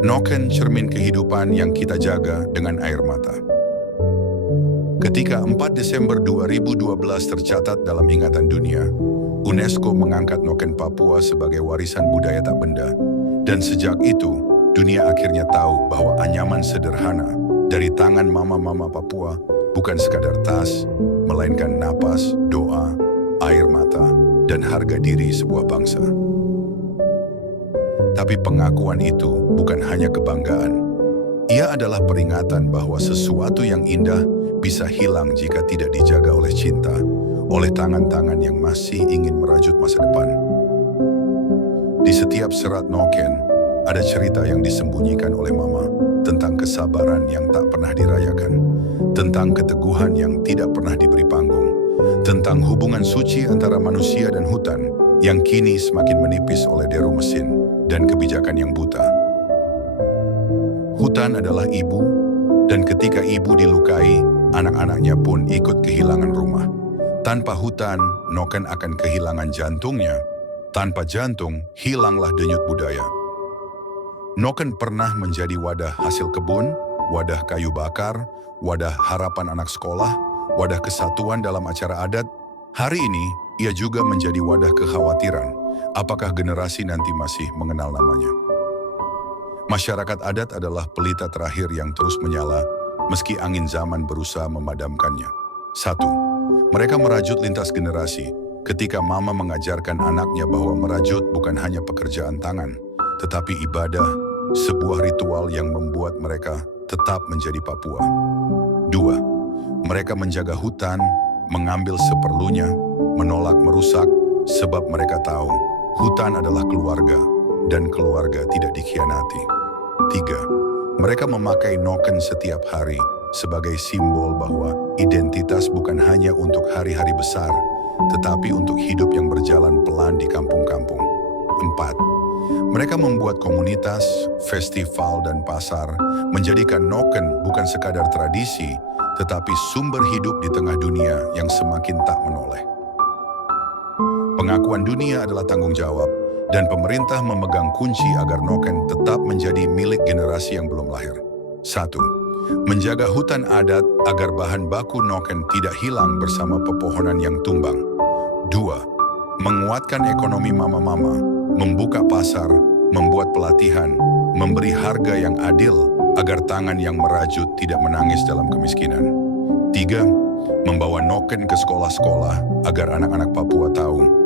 Noken cermin kehidupan yang kita jaga dengan air mata. Ketika 4 Desember 2012 tercatat dalam ingatan dunia, UNESCO mengangkat Noken Papua sebagai warisan budaya tak benda. Dan sejak itu, dunia akhirnya tahu bahwa anyaman sederhana dari tangan mama-mama Papua bukan sekadar tas, melainkan napas, doa, air mata, dan harga diri sebuah bangsa. Tapi pengakuan itu bukan hanya kebanggaan. Ia adalah peringatan bahwa sesuatu yang indah bisa hilang jika tidak dijaga oleh cinta, oleh tangan-tangan yang masih ingin merajut masa depan. Di setiap serat Noken, ada cerita yang disembunyikan oleh Mama tentang kesabaran yang tak pernah dirayakan, tentang keteguhan yang tidak pernah diberi panggung, tentang hubungan suci antara manusia dan hutan yang kini semakin menipis oleh deru mesin dan kebijakan yang buta. Hutan adalah ibu, dan ketika ibu dilukai, anak-anaknya pun ikut kehilangan rumah. Tanpa hutan, Noken akan kehilangan jantungnya. Tanpa jantung, hilanglah denyut budaya. Noken pernah menjadi wadah hasil kebun, wadah kayu bakar, wadah harapan anak sekolah, wadah kesatuan dalam acara adat. Hari ini, ia juga menjadi wadah kekhawatiran. Apakah generasi nanti masih mengenal namanya? Masyarakat adat adalah pelita terakhir yang terus menyala, meski angin zaman berusaha memadamkannya. 1. Mereka merajut lintas generasi, ketika Mama mengajarkan anaknya bahwa merajut bukan hanya pekerjaan tangan, tetapi ibadah, sebuah ritual yang membuat mereka tetap menjadi Papua. 2. Mereka menjaga hutan, mengambil seperlunya, menolak merusak, sebab mereka tahu hutan adalah keluarga, dan keluarga tidak dikhianati. 3. Mereka memakai Noken setiap hari sebagai simbol bahwa identitas bukan hanya untuk hari-hari besar, tetapi untuk hidup yang berjalan pelan di kampung-kampung. 4. Mereka membuat komunitas, festival, dan pasar, menjadikan Noken bukan sekadar tradisi, tetapi sumber hidup di tengah dunia yang semakin tak menoleh. Pengakuan dunia adalah tanggung jawab, dan pemerintah memegang kunci agar Noken tetap menjadi milik generasi yang belum lahir. 1. Menjaga hutan adat agar bahan baku Noken tidak hilang bersama pepohonan yang tumbang. 2. Menguatkan ekonomi mama-mama, membuka pasar, membuat pelatihan, memberi harga yang adil agar tangan yang merajut tidak menangis dalam kemiskinan. 3. Membawa Noken ke sekolah-sekolah agar anak-anak Papua tahu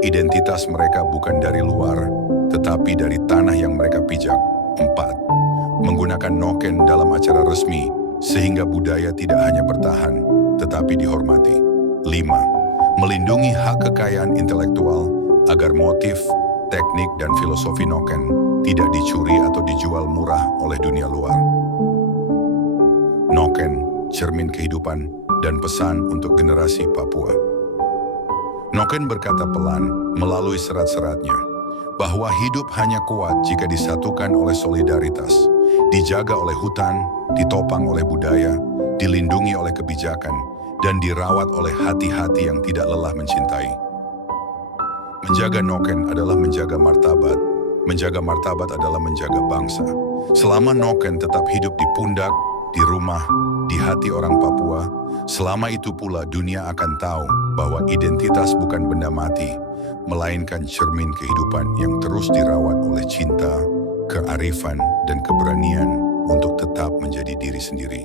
identitas mereka bukan dari luar, tetapi dari tanah yang mereka pijak. 4. Menggunakan Noken dalam acara resmi, sehingga budaya tidak hanya bertahan, tetapi dihormati. 5. Melindungi hak kekayaan intelektual, agar motif, teknik, dan filosofi Noken tidak dicuri atau dijual murah oleh dunia luar. Noken, cermin kehidupan, dan pesan untuk generasi Papua. Noken berkata pelan melalui serat-seratnya bahwa hidup hanya kuat jika disatukan oleh solidaritas, dijaga oleh hutan, ditopang oleh budaya, dilindungi oleh kebijakan, dan dirawat oleh hati-hati yang tidak lelah mencintai. Menjaga Noken adalah menjaga martabat adalah menjaga bangsa. Selama Noken tetap hidup di pundak, di rumah, di hati orang Papua, selama itu pula dunia akan tahu bahwa identitas bukan benda mati, melainkan cermin kehidupan yang terus dirawat oleh cinta, kearifan, dan keberanian untuk tetap menjadi diri sendiri.